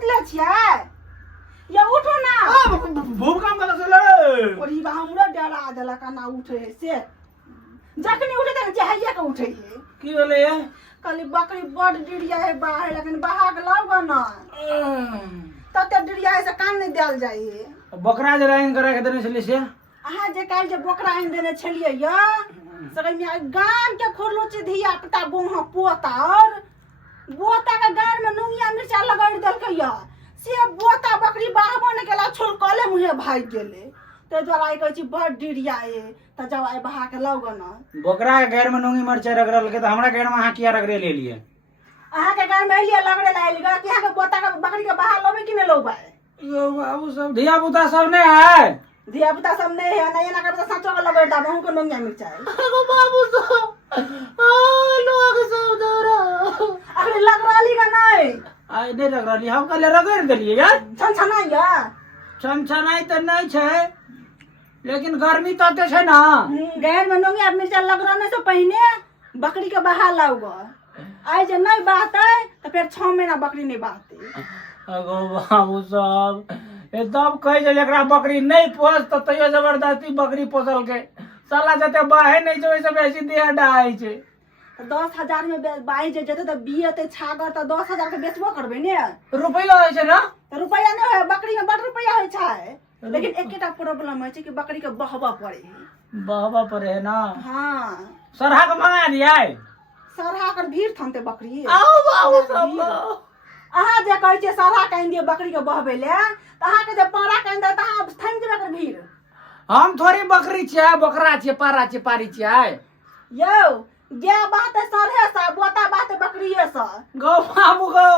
सुतले छियै या उठो ना भूकंप कत से ले ओरी बा हमरा डरा देलक ना उठे से जखनी उठे त चाहिए के उठे की होले ये कली बकरी बड़ डिड़िया है बाहर लेकिन बहा के लाओ ना तते डिड़िया है से काम नहीं देल जाई है बकरा जे लाइन करे के देने छली से अहाँ जे काल जे बकरा आइन देने छलिए या सगै में गाम के खोरलो छ धिया पुता बोहा पोता और बोता के गार में नुंगिया मिर्चा लगाड़ देलकै या से बोता बकरी बाहबो ने केला छोड़ कले मुहे भाग गेले ते द्वारा आई कहै छी बड़ डिड़िया है त जब आई बहा के लाओ ना बकरा के घर में नोंगी मरचा रगड़ल के त हमरा घर में अहाँ किया रगड़े ले लिए अहाँ के घर में लिए लगड़े लाइल गा कि अहाँ के बोता के बकरी के बहा लोबे कि ने लोबे यो बाबू सब धिया पुता सब ने है धिया पुता सब नहीं है नहीं ना करता सचो के लगड़ दा बहु के नोंगिया मिर्चा एगो बाबू सब लोग सब दौड़ा अरे लगराली का नहीं आई नहीं रगड़ली हम कल रगड़ देलिए यार छन छनाई या छनछनाई त नहीं छे लेकिन गर्मी तते छे ना गैर में नोंगिया मिर्चा लगराने से पहले बकरी के बहा लाऊगा आई जे नहीं बाते तो फिर 6 महीना बकरी नहीं बाते अगो बाबू सब एकदम कह जे एकरा बकरी नहीं पोस त तैयो जबरदस्ती बकरी पोसल के साला जते बाहे नहीं जो ऐसे बेसी देह डाई छे 10,000 में बाई जे जते तो बियते छागर तो 10,000 के बेचबो करबे ने रुपया होय छे ना तो रुपया नहीं है बकरी में बड़ रुपया होय छै लेकिन एकेटा प्रॉब्लम है कि बकरी के बहवा पड़े बहवा पड़े है ना हां सरहा के मंगा दिया सरहा कर भीड़ थनते बकरी आओ बाबू सब अहाँ जे कहै छै सरहा कहि दिए बकरी के बहबे ले त अहाँ के जे पारा कहि दे त अहाँ थम जेबे कर भीड़ हम थोड़ी बकरी छियै बकरा छियै पारा छियै पारी छियै यो जे बात है सरहे सा बोता बात बकरीए सा गो बाबू गो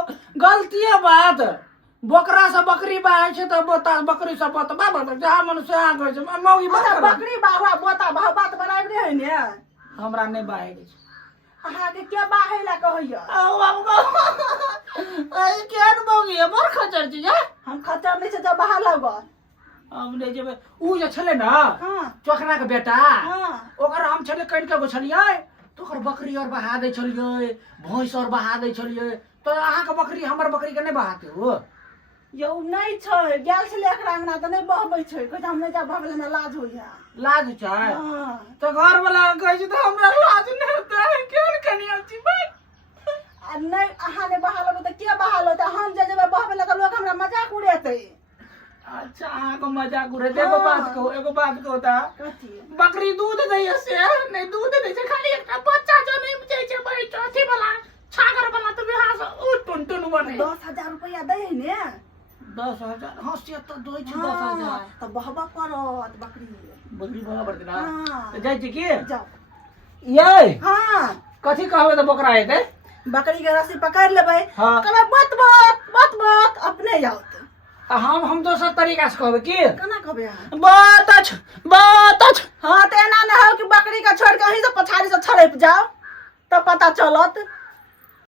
गलतीए बात बकरा से बकरी बाहे छै त बोता बकरी से बोता बाबा जहाँ मन से आ गय छै मौगी बकरी बाहुआ बोता बाह बात बनाब रे है ने हमरा नहीं बाहे छै अहाँ के के बाहे ला कहैया आओ बाबू गो आई केन मौगी है बड़ खचर छी या हम खतर नहीं से जब बाहर लगो हम ले जेबे उ जे छले ना हां चोखरा के बेटा हां ओकर हम छले कइन के गोछलियै तो ओकर बकरी और बहा दे छलियै भैंस और बहा दे छलियै तो अहाँ के बकरी हमर बकरी के नहीं बहाते हो यो नहीं छै गेल छले एकरा अंगना त नहीं बहबै छै कहै हम नहीं जा बहबे हमरा लाज होइया लाज छै हां तो घर वाला कहै छै तो हमरा लाज नहीं होता है केन कनिया छी भाई आ नहीं अहाँ ने बहा लो त के बहा लो त हम जे जेबे बहबे ल त लोग हमरा मजाक उड़ेतै अच्छा अहाँ को मजाक उड़े एगो बात कहो ता कथि बकरी दूध दै से नहीं दूध दै छै खाली एकटा बच्चा जो नहीं बुझै छै भाई चौथी वाला छागर वाला तो बिहार से उ टुनटुन बने 10,000 रुपया दै है ने 10,000 हाँ से तो दो छै 10,000 त बहबा परत बकरी बकरी बगा पड़ते ना हां तो जाय छी की जाओ ये हां कथी कहबे तो बकरा हेतै बकरी के रस्सी पकड़ लेबै हां कहबै बत अपने जाओ हम दोसर तरीका से कहबे की केना कहबै अहाँ बात हां त एना न हो कि बकरी के छोड़ के अहीं से पछाड़ी से छड़प जाओ तो पता चलत